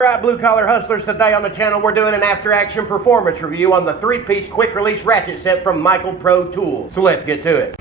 Alright, blue collar hustlers, today on the channel we're doing an after action performance review on the 3-piece quick release ratchet set from Michael Pro Tools. So let's get to it.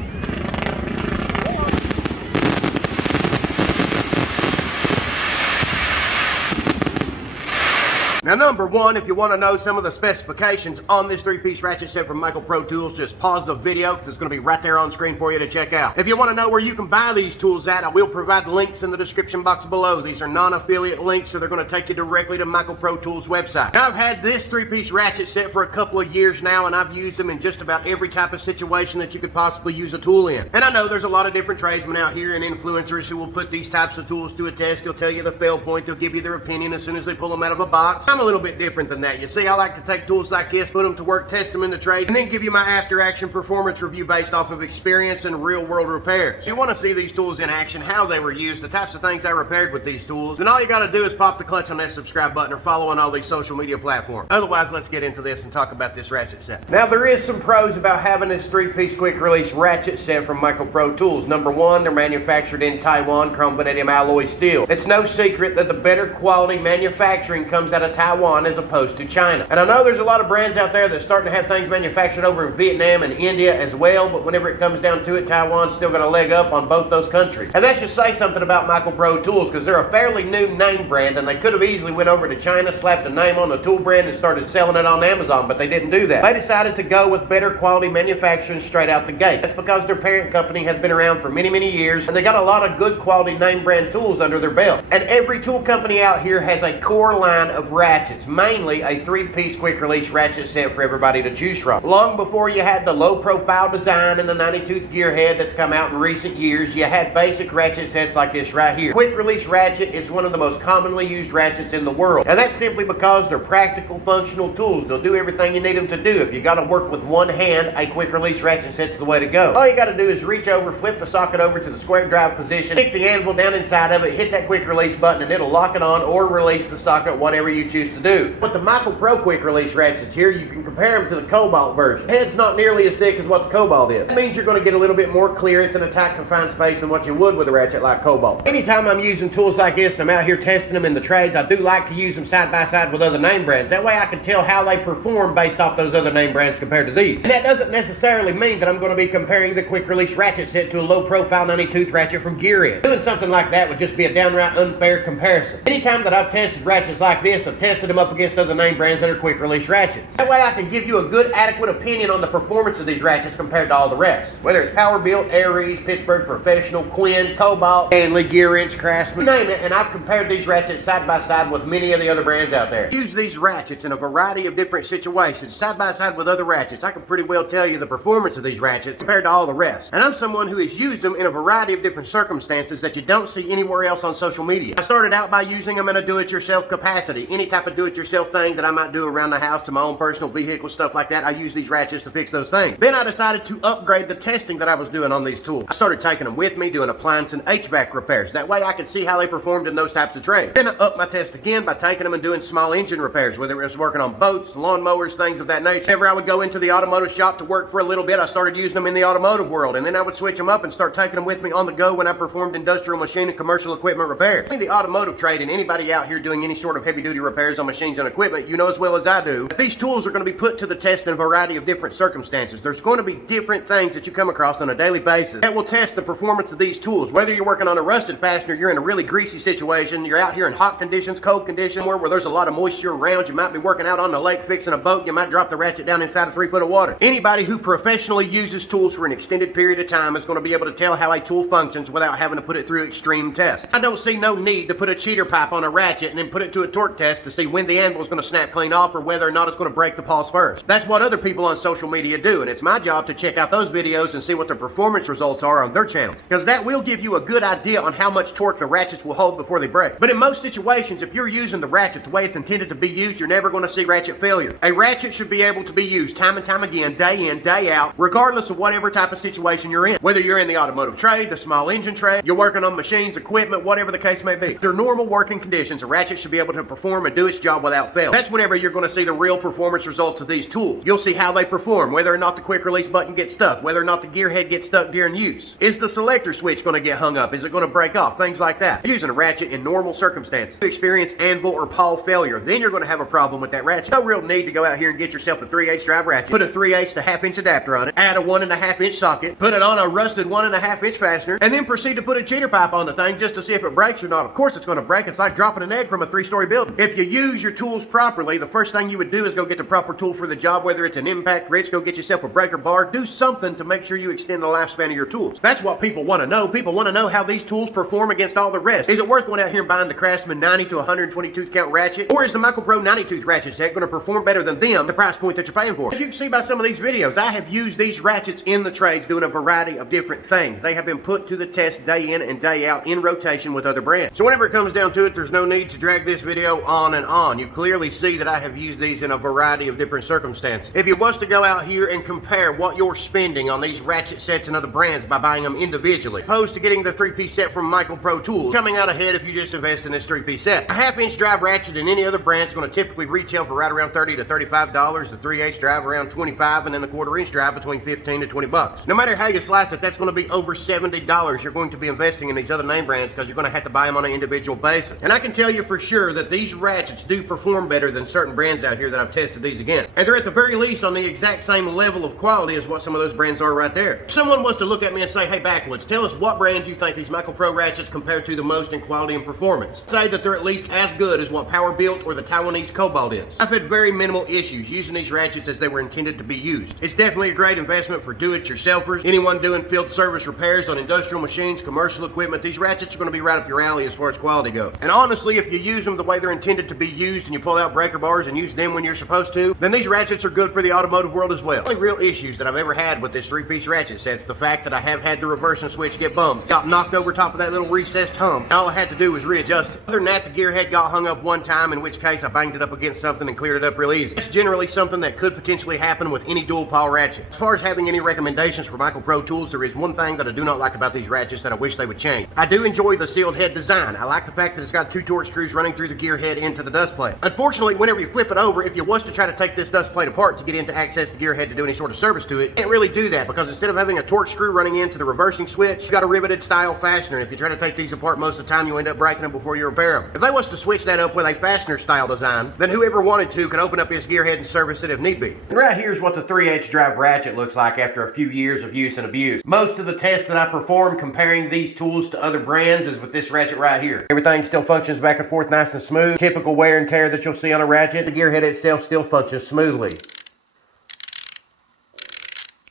Now, number one, if you want to know some of the specifications on this 3-piece ratchet set from Michael Pro Tools, just pause the video because it's going to be right there on screen for you to check out. If you want to know where you can buy these tools at, I will provide links in the description box below. These are non-affiliate links, so they're going to take you directly to Michael Pro Tools website. Now, I've had this 3-piece ratchet set for a couple of years now, and I've used them in just about every type of situation that you could possibly use a tool in. And I know there's a lot of different tradesmen out here and influencers who will put these types of tools to a test. They'll tell you the fail point, they'll give you their opinion as soon as they pull them out of a box. I'm a little bit different than that. You see, I like to take tools like this, put them to work, test them in the trade, and then give you my after action performance review based off of experience and real world repairs. So you want to see these tools in action, how they were used, the types of things I repaired with these tools, then all you got to do is pop the clutch on that subscribe button or follow on all these social media platforms. Otherwise, let's get into this and talk about this ratchet set. Now, there is some pros about having this 3-piece quick release ratchet set from Michael Pro Tools. Number one, they're manufactured in Taiwan, chrome vanadium alloy steel. It's no secret that the better quality manufacturing comes out of Taiwan as opposed to China. And I know there's a lot of brands out there that's starting to have things manufactured over in Vietnam and India as well, but whenever it comes down to it, Taiwan's still got a leg up on both those countries. And that should say something about Michael Pro Tools, because they're a fairly new name brand, and they could have easily went over to China, slapped a name on the tool brand, and started selling it on Amazon, but they didn't do that. They decided to go with better quality manufacturing straight out the gate. That's because their parent company has been around for many, many years, and they got a lot of good quality name brand tools under their belt. And every tool company out here has a core line of ratchets, mainly a 3-piece quick release ratchet set for everybody to choose from. Long before you had the low profile design and the 90-tooth Gearhead that's come out in recent years, you had basic ratchet sets like this right here. Quick release ratchet is one of the most commonly used ratchets in the world, and that's simply because they're practical, functional tools. They'll do everything you need them to do. If you got to work with one hand, a quick release ratchet set's the way to go. All you got to do is reach over, flip the socket over to the square drive position, stick the anvil down inside of it, hit that quick release button, and it'll lock it on or release the socket, whatever you choose to do. But the Michael Pro quick release ratchets here, you can compare them to the Cobalt version. Head's not nearly as thick as what the Cobalt is. That means you're going to get a little bit more clearance in a tight confined space than what you would with a ratchet like Cobalt. Anytime I'm using tools like this and I'm out here testing them in the trades, I do like to use them side by side with other name brands. That way I can tell how they perform based off those other name brands compared to these. And that doesn't necessarily mean that I'm going to be comparing the quick release ratchet set to a low profile 90-tooth ratchet from Gearhead. Doing something like that would just be a downright unfair comparison. Anytime that I've tested ratchets like this, I've tested them up against other name brands that are quick release ratchets. That way I can give you a good adequate opinion on the performance of these ratchets compared to all the rest. Whether it's Power Built, Aries, Pittsburgh Professional, Quinn, Cobalt, Stanley, Gear Inch, Craftsman, name it, and I've compared these ratchets side by side with many of the other brands out there. Use these ratchets in a variety of different situations, side by side with other ratchets. I can pretty well tell you the performance of these ratchets compared to all the rest. And I'm someone who has used them in a variety of different circumstances that you don't see anywhere else on social media. I started out by using them in a do-it-yourself capacity. Any type of do-it-yourself thing that I might do around the house to my own personal vehicle, stuff like that, I use these ratchets to fix those things. Then I decided to upgrade the testing that I was doing on these tools. I started taking them with me, doing appliance and HVAC repairs. That way I could see how they performed in those types of trades. Then I upped my test again by taking them and doing small engine repairs, whether it was working on boats, lawnmowers, things of that nature. Whenever I would go into the automotive shop to work for a little bit, I started using them in the automotive world, and then I would switch them up and start taking them with me on the go when I performed industrial machine and commercial equipment repairs. In the automotive trade, and anybody out here doing any sort of heavy duty repairs on machines and equipment, you know as well as I do, that these tools are going to be put to the test in a variety of different circumstances. There's going to be different things that you come across on a daily basis that will test the performance of these tools. Whether you're working on a rusted fastener, you're in a really greasy situation, you're out here in hot conditions, cold conditions, where there's a lot of moisture around, you might be working out on the lake fixing a boat, you might drop the ratchet down inside of 3 foot of water. Anybody who professionally uses tools for an extended period of time is going to be able to tell how a tool functions without having to put it through extreme tests. I don't see no need to put a cheater pipe on a ratchet and then put it to a torque test to see when the anvil is going to snap clean off or whether or not it's going to break the pawls first. That's what other people on social media do, and it's my job to check out those videos and see what their performance results are on their channel, because that will give you a good idea on how much torque the ratchets will hold before they break. But in most situations, if you're using the ratchet the way it's intended to be used, you're never going to see ratchet failure. A ratchet should be able to be used time and time again, day in, day out, regardless of whatever type of situation you're in. Whether you're in the automotive trade, the small engine trade, you're working on machines, equipment, whatever the case may be. If they're normal working conditions, a ratchet should be able to perform and do do its job without fail. That's whenever you're going to see the real performance results of these tools. You'll see how they perform, whether or not the quick release button gets stuck, whether or not the gear head gets stuck during use. Is the selector switch going to get hung up? Is it going to break off? Things like that. Using a ratchet in normal circumstances. If you experience anvil or pawl failure, then you're going to have a problem with that ratchet. No real need to go out here and get yourself a 3/8 drive ratchet. Put a 3/8 to 1/2 inch adapter on it, add a 1.5 inch socket, put it on a rusted 1.5 inch fastener, and then proceed to put a cheater pipe on the thing just to see if it breaks or not. Of course it's going to break. It's like dropping an egg from a 3-story building. If you use your tools properly, the first thing you would do is go get the proper tool for the job, whether it's an impact wrench, go get yourself a breaker bar, do something to make sure you extend the lifespan of your tools. That's what people want to know. People want to know how these tools perform against all the rest. Is it worth going out here and buying the Craftsman 90 to 120 tooth count ratchet? Or is the Micro Pro 90 tooth ratchet set going to perform better than them, the price point that you're paying for? As you can see by some of these videos, I have used these ratchets in the trades doing a variety of different things. They have been put to the test day in and day out in rotation with other brands. So whenever it comes down to it, there's no need to drag this video on and on. You clearly see that I have used these in a variety of different circumstances. If you was to go out here and compare what you're spending on these ratchet sets and other brands by buying them individually, opposed to getting the 3-piece set from Micro Pro Tools, coming out ahead if you just invest in this 3-piece set. A 1/2 inch drive ratchet in any other brand is going to typically retail for right around $30 to $35, the 3/8 drive around $25, and then the 1/4 inch drive between $15 to $20. No matter how you slice it, that's going to be over $70 you're going to be investing in these other name brands because you're going to have to buy them on an individual basis. And I can tell you for sure that these ratchets do perform better than certain brands out here that I've tested these against. And they're at the very least on the exact same level of quality as what some of those brands are right there. If someone was to look at me and say, hey Backwoods, tell us what brand you think these Micro Pro ratchets compare to the most in quality and performance. Say that they're at least as good as what Power Built or the Taiwanese Cobalt is. I've had very minimal issues using these ratchets as they were intended to be used. It's definitely a great investment for do-it-yourselfers, anyone doing field service repairs on industrial machines, commercial equipment. These ratchets are going to be right up your alley as far as quality goes. And honestly, if you use them the way they're intended to be used and you pull out breaker bars and use them when you're supposed to, then these ratchets are good for the automotive world as well. The only real issues that I've ever had with this 3-piece ratchet set's the fact that I have had the reversing switch get bumped, got knocked over top of that little recessed hump, and all I had to do was readjust it. Other than that, the gear head got hung up one time, in which case I banged it up against something and cleared it up real easy. That's generally something that could potentially happen with any dual pawl ratchet. As far as having any recommendations for Micro Pro Tools, there is one thing that I do not like about these ratchets that I wish they would change. I do enjoy the sealed head design. I like the fact that it's got 2 torque screws running through the gear head into the dust plate. Unfortunately, whenever you flip it over, if you was to try to take this dust plate apart to get in to access the gear head to do any sort of service to it, you can't really do that because instead of having a torque screw running into the reversing switch, you got a riveted style fastener. If you try to take these apart, most of the time you end up breaking them before you repair them. If they was to switch that up with a fastener style design, then whoever wanted to could open up his gear head and service it if need be. And right here's what the 3/8 drive ratchet looks like after a few years of use and abuse. Most of the tests that I perform comparing these tools to other brands is with this ratchet right here. Everything still functions back and forth nice and smooth. Typical wear and tear that you'll see on a ratchet. The gear head itself still functions smoothly.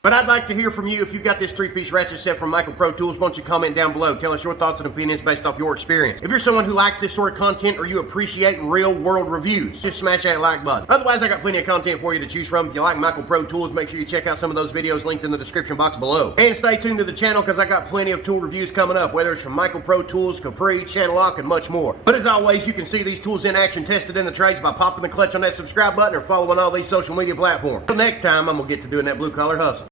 But I'd like to hear from you if you got this 3-piece ratchet set from Micro Pro Tools. Why don't you comment down below? Tell us your thoughts and opinions based off your experience. If you're someone who likes this sort of content or you appreciate real world reviews, just smash that like button. Otherwise, I got plenty of content for you to choose from. If you like Micro Pro Tools, make sure you check out some of those videos linked in the description box below. And stay tuned to the channel because I got plenty of tool reviews coming up, whether it's from Micro Pro Tools, CAPRI, Channellock, and much more. But as always, you can see these tools in action tested in the trades by popping the clutch on that subscribe button or following all these social media platforms. Until next time, I'm going to get to doing that blue collar hustle.